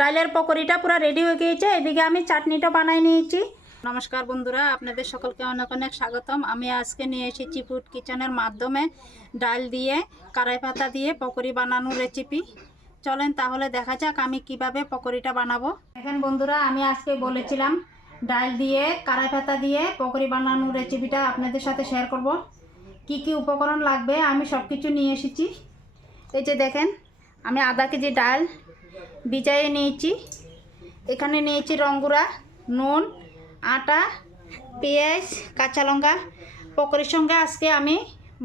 ডালের পকোড়িটা পুরো রেডি হয়ে গিয়েছে। এদিকে আমি চাটনিটা বানাই নিয়েছি। নমস্কার বন্ধুরা, আপনাদের সকলকে অনেক অনেক স্বাগতম। আমি আজকে নিয়ে এসেছি ফুড কিচেনের মাধ্যমে ডাল দিয়ে কারাই পাতা দিয়ে পকোড়ি বানানোর রেসিপি। চলেন তাহলে দেখা যাক আমি কিভাবে পকোড়িটা বানাবো। দেখেন বন্ধুরা, আমি আজকে বলেছিলাম ডাল দিয়ে কারাই পাতা দিয়ে পকোড়ি বানানোর রেসিপিটা আপনাদের সাথে শেয়ার করব। কি কি উপকরণ লাগবে আমি সব কিছু নিয়ে এসেছি। এই যে দেখেন, আমি আধা কেজি ডাল ভিজাইয়ে নিয়েছি। এখানে নিয়েছি রঙ্গুরা, নুন, আটা, পেঁয়াজ, কাঁচা লঙ্কা। পকোড়ির সঙ্গে আজকে আমি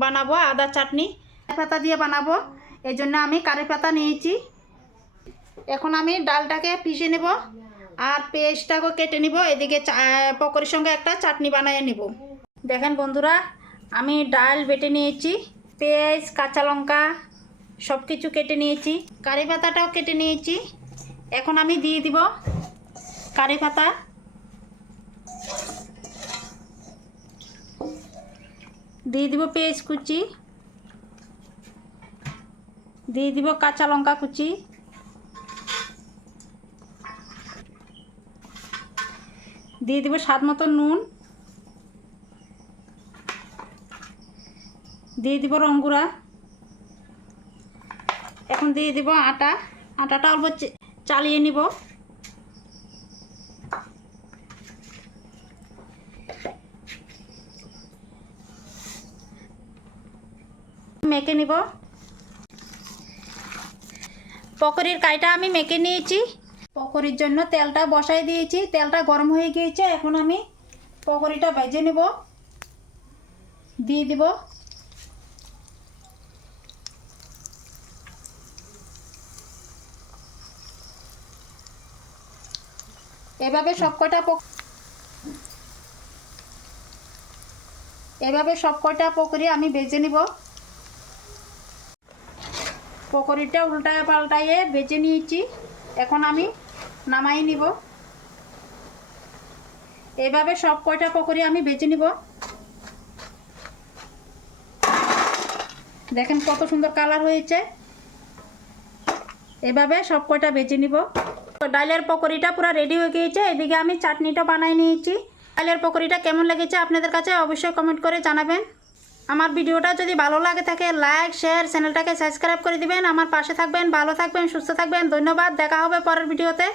বানাবো আদা চাটনি, কারি পাতা দিয়ে বানাবো, এই জন্য আমি কারি পাতা নিয়েছি। এখন আমি ডালটাকে পিষে নেব আর পেঁয়াজটাকে কেটে নিব। এদিকে পকোড়ির সঙ্গে একটা চাটনি বানিয়ে নেব। দেখেন বন্ধুরা, আমি ডাল বেটে নিয়েছি, পেঁয়াজ, কাঁচা লঙ্কা সব কিছু কেটে নিয়েছি, কারি পাতাটাও কেটে নিয়েছি। এখন আমি দিয়ে দিব কারি পাতা, দিয়ে দিব পেঁয়াজ কুচি, দিয়ে দিব কাঁচা লঙ্কা কুচি, দিয়ে দিব স্বাদ মতো নুন, দিয়ে দিব রঙ্গুরা। এখন দিয়ে দিব আটা, আটাটা অল্প চালিয়ে নিব। মেখে নিব। পকোড়ির কাইটা আমি মেখে নিয়েছি। পকোড়ির জন্য তেলটা বসাই দিয়েছি, তেলটা গরম হয়ে গিয়েছে। এখন আমি পকোড়িটা ভেজে নেব, দিয়ে দিব। এভাবে সবকটা পকোড়ি আমি ভেজে নিব। পকোড়িটা উল্টায় পাল্টাইয়ে ভেজে নিয়েছি। এখন আমি নামাই নিব। এভাবে সব কয়টা পকোড়ি আমি ভেজে নিব। দেখেন কত সুন্দর কালার হয়েছে। এভাবে সব কয়টা ভেজে নিব। ডালের পকোড়িটা পুরো রেডি হয়ে গিয়েছে। এদিকে আমি চাটনিটা বানাই নিয়েছি। ডালের পকোড়িটা কেমন লেগেছে আপনাদের কাছে অবশ্যই কমেন্ট করে জানাবেন। আমার ভিডিওটা যদি ভালো লাগে থাকে লাইক শেয়ার, চ্যানেলটাকে সাবস্ক্রাইব করে দিবেন। আমার পাশে থাকবেন, ভালো থাকবেন, সুস্থ থাকবেন। ধন্যবাদ, দেখা হবে পরের ভিডিওতে।